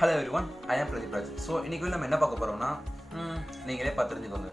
Hello everyone, I am Pradeep Raj. So, இன்னைக்கு நம்ம என்ன பார்க்க போறோம்னா நீங்களே பார்த்து தெரிஞ்சுக்கோங்க.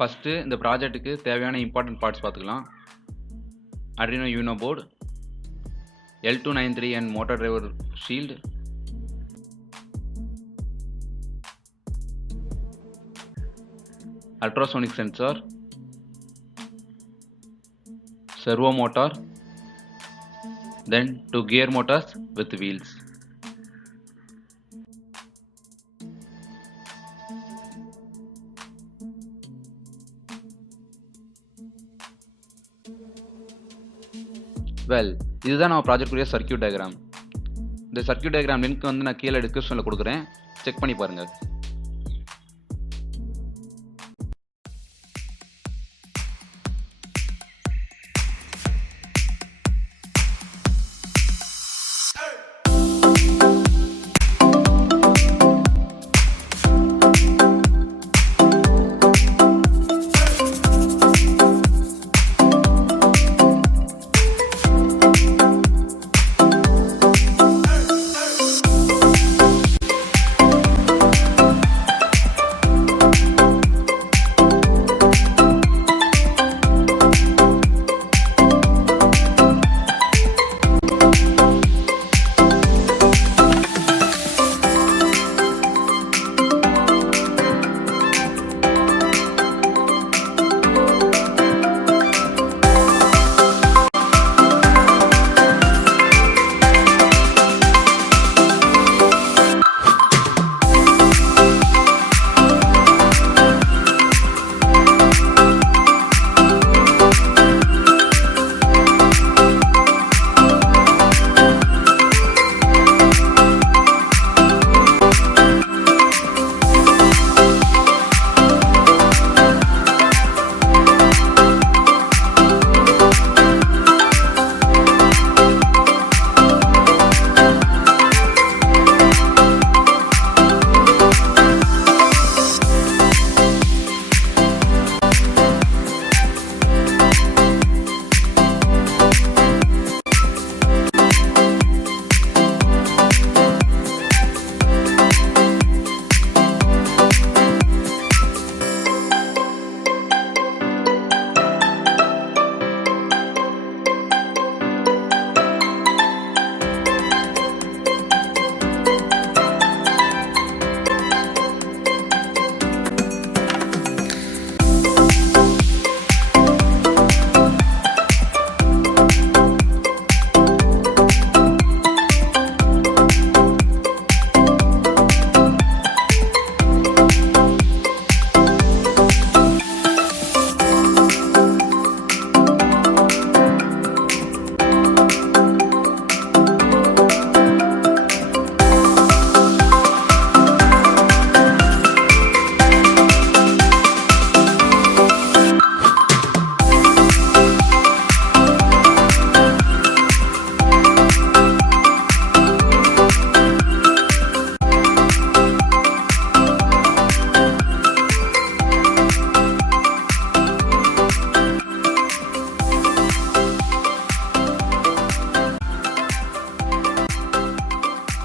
ஃபஸ்ட்டு இந்த ப்ராஜெக்ட்டுக்கு தேவையான இம்பார்ட்டன்ட் பார்ட்ஸ் பார்த்துக்கலாம். Arduino Uno board, L293 and motor driver shield, ultrasonic sensor, servo motor, then 2 gear motors with wheels. Well, இதுதான் நம்ம ப்ராஜெக்டுடைய சர்க்யூட் டயக்ராம். இந்த சர்க்யூட் டயக்ராம் லிங்க் நான் கீழே டிஸ்கிரிப்ஷனில் கொடுக்குறேன், செக் பண்ணி பாருங்கள்.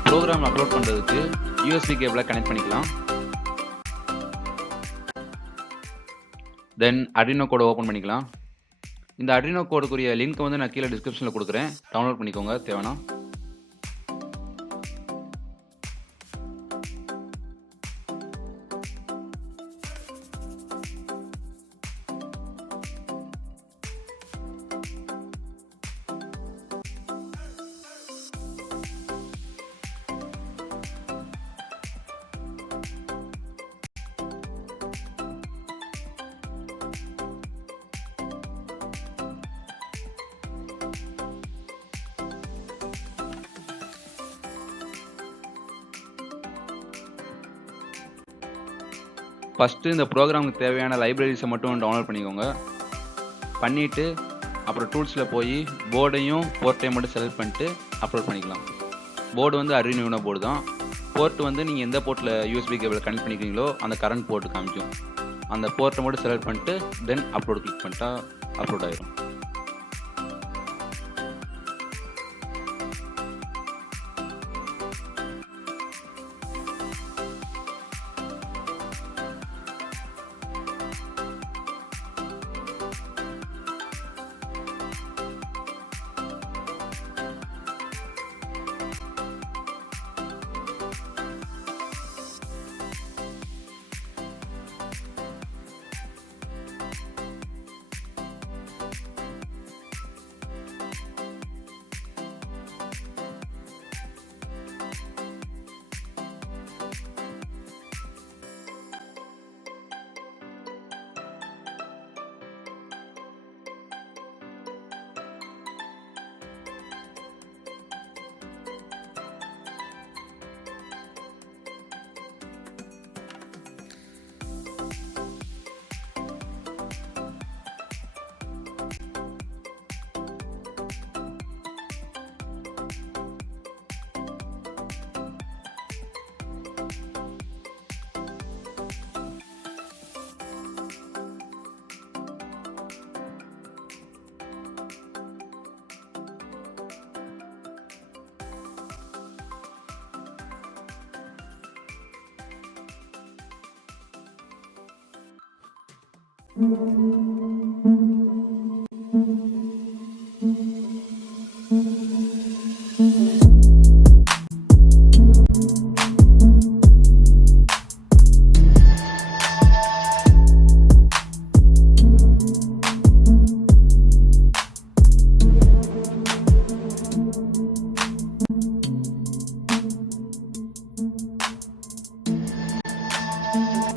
ப்ரோக்ராம் அப்லோட் பண்ணுறதுக்கு யூஎஸ்பி கேபிளை கனெக்ட் பண்ணிக்கலாம். தென் Arduino கோடை ஓப்பன் பண்ணிக்கலாம். இந்த Arduino கோடுக்குரிய லிங்க் வந்து நான் கீழே டிஸ்கிரிப்ஷனில் கொடுக்குறேன், டவுன்லோட் பண்ணிக்கோங்க தேவைன்னா. ஃபஸ்ட்டு இந்த ப்ரோக்ராமுக்கு தேவையான லைப்ரரிஸை மட்டும் டவுன்லோட் பண்ணிக்கோங்க. பண்ணிவிட்டு அப்புறம் டூல்ஸில் போய் போர்டையும் போர்ட்டையும் மட்டும் செலக்ட் பண்ணிட்டு அப்லோட் பண்ணிக்கலாம். போர்டு வந்து Arduino போர்டு தான். போர்ட் வந்து நீங்கள் எந்த போர்ட்டில் USB கேபிள் கனெக்ட் பண்ணிக்கிறீங்களோ அந்த கரண்ட் போர்ட்டு காமிக்கும். அந்த போர்ட்டை மட்டும் செலக்ட் பண்ணிட்டு தென் அப்லோட் கிளிக் பண்ணிட்டா அப்லோட் ஆயிரும்.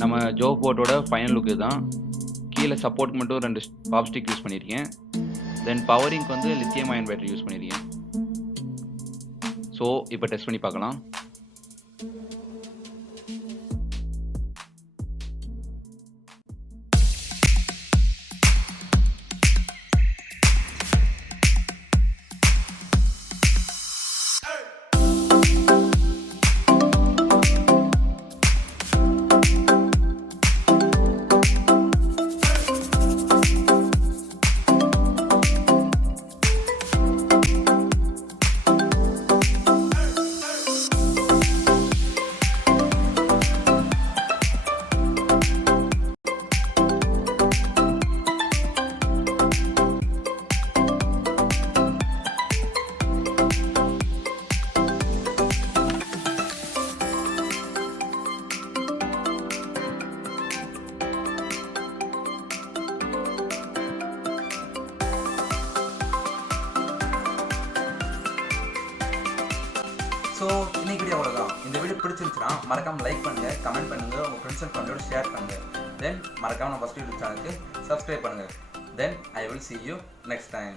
நம்ம ஜோ போர்ட்டோட ஃபைனல் லுக்கு தான். கீழே சப்போர்ட் மட்டும் 2 பாப் ஸ்டிக் யூஸ் பண்ணியிருக்கேன். தென் பவரிங்க்கு வந்து லித்தியம் அயன் பேட்டரி யூஸ் பண்ணியிருக்கேன். ஸோ இப்போ டெஸ்ட் பண்ணி பார்க்கலாம். ஸோ இன்னைக்கு வீடியோ அவ்வளோதான். இந்த வீடியோ பிடிச்சிருந்துச்சுன்னா மறக்காமல் லைக் பண்ணுங்கள், கமெண்ட் பண்ணுங்கள், உங்கள் ஃப்ரெண்ட்ஸ் அண்ட் ஃபேமிலியோட ஷேர் பண்ணுங்கள். தென் மறக்காமல் நம்ம ஃபஸ்ட் யூடியூப் சேனலுக்கு சப்ஸ்கிரைப் பண்ணுங்கள். Then I will see you next time.